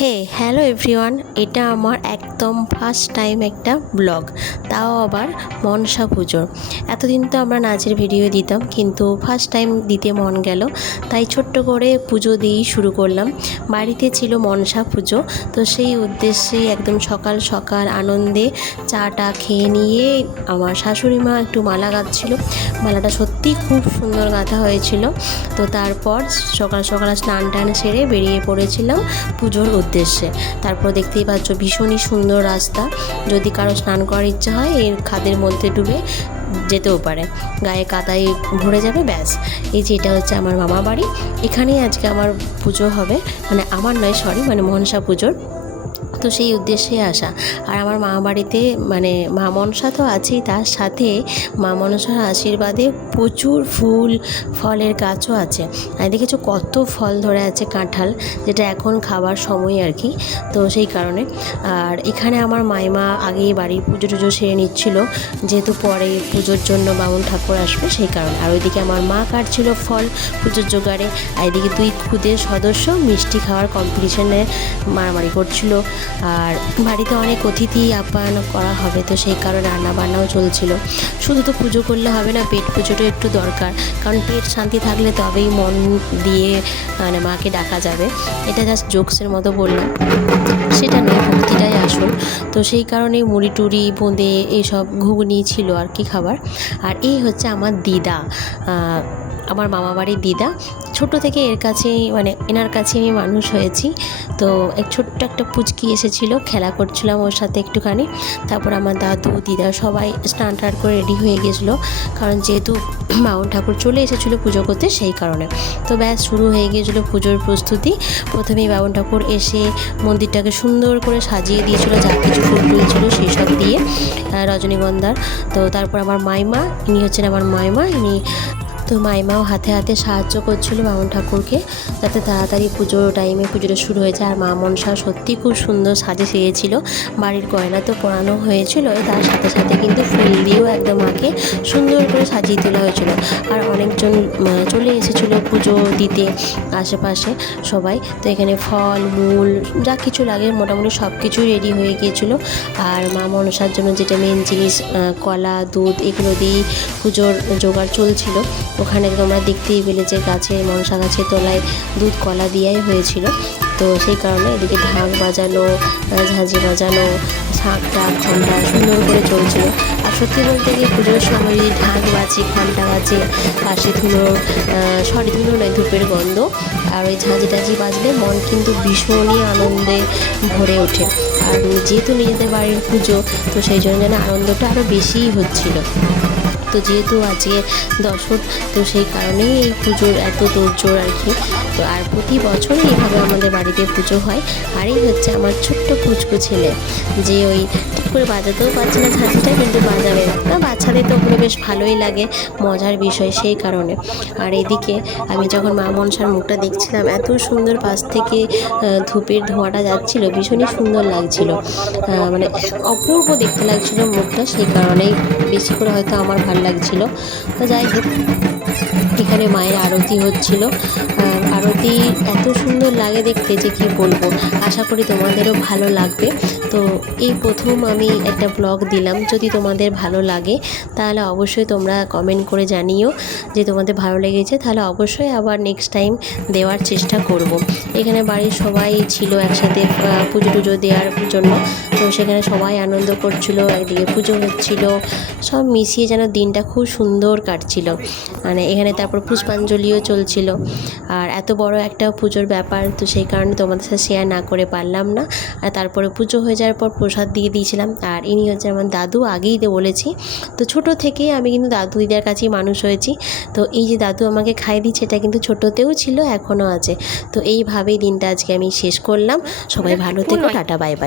Hello everyone, এটা আমার একদম ফার্স্ট টাইম একটা ব্লগ, তাও আবার মনসা পুজোর। এতদিন তো আমরা নাচের ভিডিও দিতাম, কিন্তু ফার্স্ট টাইম দিতে মন গেল, তাই ছোট্ট করে পুজো দিয়েই শুরু করলাম। বাড়িতে ছিল মনসা পুজো, তো সেই উদ্দেশ্যেই একদম সকাল সকাল আনন্দে চাটা খেয়ে নিয়ে আমার শাশুড়ি মা একটু মালা গাঁথছিল। মালাটা সত্যিই খুব সুন্দর গাঁথা হয়েছিল। তো তারপর সকাল সকাল স্নান টান সেরে বেরিয়ে পড়েছিলাম পুজোর উদ্দেশ্যে। তারপর দেখতেই পাচ্ছ ভীষণই সুন্দর রাস্তা, যদি কারো স্নান করার ইচ্ছা হয় এই খাদের মধ্যে ডুবে যেতেও পারে, গায়ে কাদায় ভরে যাবে, ব্যাস। এই যে এটা হচ্ছে আমার মামা বাড়ি, এখানেই আজকে আমার পুজো হবে, মানে আমার নয় সরি, মানে মনসা পুজোর। তো সেই উদ্দেশ্যে আসা। আর আমার মা বাড়িতে মানে মা মনসা তো আছেই, তার সাথে মা মনসার আশীর্বাদে প্রচুর ফুল ফলের গাছও আছে। আর দেখেছো কত ফল ধরে আছে, কাঁঠাল, যেটা এখন খাবার সময় আর কি, তো সেই কারণে। আর এখানে আমার মাইমা আগেই বাড়ির পুজো টুজো সেরে নিচ্ছিল, যেহেতু পরে পুজোর জন্য বামুন ঠাকুর আসবে সেই কারণে। আর ওইদিকে আমার মা কাটছিল ফল পুজোর জোগাড়ে, আর এদিকে দুই খুদের সদস্য মিষ্টি খাওয়ার কম্পিটিশনে মারামারি করছিল। আর বাড়িতে অনেক অতিথি আপ্যায়ন করা হবে, তো সেই কারণে রান্নাবান্নাও চলছিল। শুধু তো পুজো করলে হবে না, পেট পুজোটা একটু দরকার, কারণ পেট শান্তি থাকলে তবেই মন দিয়ে মানে মাকে ডাকা যাবে। এটা জাস্ট জোকসের মতো বললাম, সেটা নয়, ভক্তিটাই আসল। তো সেই কারণেই মুড়ি টুড়ি বোঁদে এইসব ঘুগনি ছিল আর কি খাবার। আর এই হচ্ছে আমার দিদা, আমার মামা বাড়ির দিদা। ছোট থেকে এর কাছেই মানে এনার কাছে আমি মানুষ হয়েছি। তো এক ছোট্ট একটা পুচকি এসেছিলো, খেলা করছিলাম ওর সাথে একটুখানি। তারপর আমার দাদু দিদা সবাই স্নান টান করে রেডি হয়ে গেছিলো, কারণ যেহেতু বামুন ঠাকুর চলে এসেছিলো পুজো করতে সেই কারণে। তো ব্যাস শুরু হয়ে গিয়েছিলো পুজোর প্রস্তুতি। প্রথমেই বামুন ঠাকুর এসে মন্দিরটাকে সুন্দর করে সাজিয়ে দিয়েছিলো, যা কিছু ফুল টুল ছিল সেই সব দিয়ে, রজনীগন্ধার। তো তারপর আমার মাইমা, ইনি হচ্ছেন আমার মাইমা, ইনি তো মাইমাও হাতে হাতে সাহায্য করছিল বামুন ঠাকুরকে, যাতে তাড়াতাড়ি পুজোর টাইমে পুজোটা শুরু হয়েছে। আর মা মনসা সত্যি খুব সুন্দর সাজে সেজেছিল, বাড়ির গয়না তো পরানো হয়েছিল, তার সাথে সাথে কিন্তু ফুল দিয়েও একদম মাকে সুন্দর করে সাজিয়ে তোলা হয়েছিল। আর অনেকজন চলে এসেছিলো পুজো দিতে, আশেপাশে সবাই। তো এখানে ফল মূল যা কিছু লাগে মোটামুটি সব কিছুই রেডি হয়ে গিয়েছিলো। আর মা মনসার জন্য যেটা মেন জিনিস, কলা দুধ এগুলো দিয়েই পুজোর জোগাড় চলছিল। ওখানে তোমরা দেখতেই পেলে যে গাছে মনসা গাছের তলায় দুধ কলা দিয়াই হয়েছিল। তো সেই কারণে এদিকে ঢাক বাজানো, ঝাঁঝি বাজানো, শাঁখ টাক ঘণ্টা সুন্দর করে চলছিল। আর সত্যি বলতে গিয়ে পুজোর সময় যদি ঢাক বাজে, ঘণ্টা বাজে, পাশে ধুলো নয় ধূপের গন্ধ আর ওই ঝাঁঝি টাঝি বাজলে মন কিন্তু ভীষণই আনন্দে ভরে ওঠে। আর যেহেতু নিজেদের বাড়ির পুজো, তো সেই জন্য যেন আনন্দটা আরও বেশিই হচ্ছিল। তো যেহেতু আজকে দশর, তো সেই কারণেই এই পুজোর এত তোড়জোড় আর কি। তো আর প্রতি বছরই এইভাবে আমাদের বাড়িতে পুজো হয়। আর এই হচ্ছে আমার ছোট্ট পুচকু ছেলে, যে ওই ঠিক করে বাজাতেও পারছে না ঝাঁঝিটা, কিন্তু বাজাবে না। বাচ্চাদের তো ওগুলো বেশ ভালোই লাগে, মজার বিষয় সেই কারণে। আর এদিকে আমি যখন মা মনসার মুখটা দেখছিলাম, এত সুন্দর পাশ থেকে ধূপের ধোঁয়াটা যাচ্ছিল, ভীষণই সুন্দর লাগছিল, মানে অপূর্ব দেখতে লাগছিল মুখটা, সেই কারণেই বেশি করে হয়তো আমার ভালো লাগছিল। তো যাই হোক, এখানে মায়ের আরতি হচ্ছিল। আরতি এত সুন্দর লাগে দেখতে যে কি বলবো, আশা করি তোমাদেরও ভালো লাগবে। তো এই প্রথম আমি একটা ব্লগ দিলাম, যদি তোমাদের ভালো লাগে তাহলে অবশ্যই তোমরা কমেন্ট করে জানিও যে তোমাদের ভালো লেগেছে, তাহলে অবশ্যই আবার নেক্সট টাইম দেওয়ার চেষ্টা করব। এখানে বাড়ির সবাই ছিল একসাথে পুজো টুজো দেওয়ার জন্য, তো সেখানে সবাই আনন্দ করছিল, একদিকে পুজো হচ্ছিল, সব মিশিয়ে যেন দিনটা খুব সুন্দর কাটছিল। মানে এখানে তারপর পুষ্পাঞ্জলিও চলছিল। আর এত বড় একটা পুজোর ব্যাপার, তো সেই কারণে তোমাদের সাথে শেয়ার না করে পারলাম না। আর তারপরে পুজো হয়ে যাওয়ার পর প্রসাদ দিয়ে দিয়েছিলাম। আর ইনি হচ্ছে আমার দাদু, আগেই বলেছি। তো ছোটো থেকেই আমি কিন্তু দাদু দিদার কাছেই মানুষ হয়েছি। তো এই যে দাদু আমাকে খাইয়ে দিচ্ছে, এটা কিন্তু ছোটোতেও ছিল, এখনও আছে। তো এইভাবেই দিনটা আজকে আমি শেষ করলাম। সবাই ভালো থেকো, টাটা বাই বাই।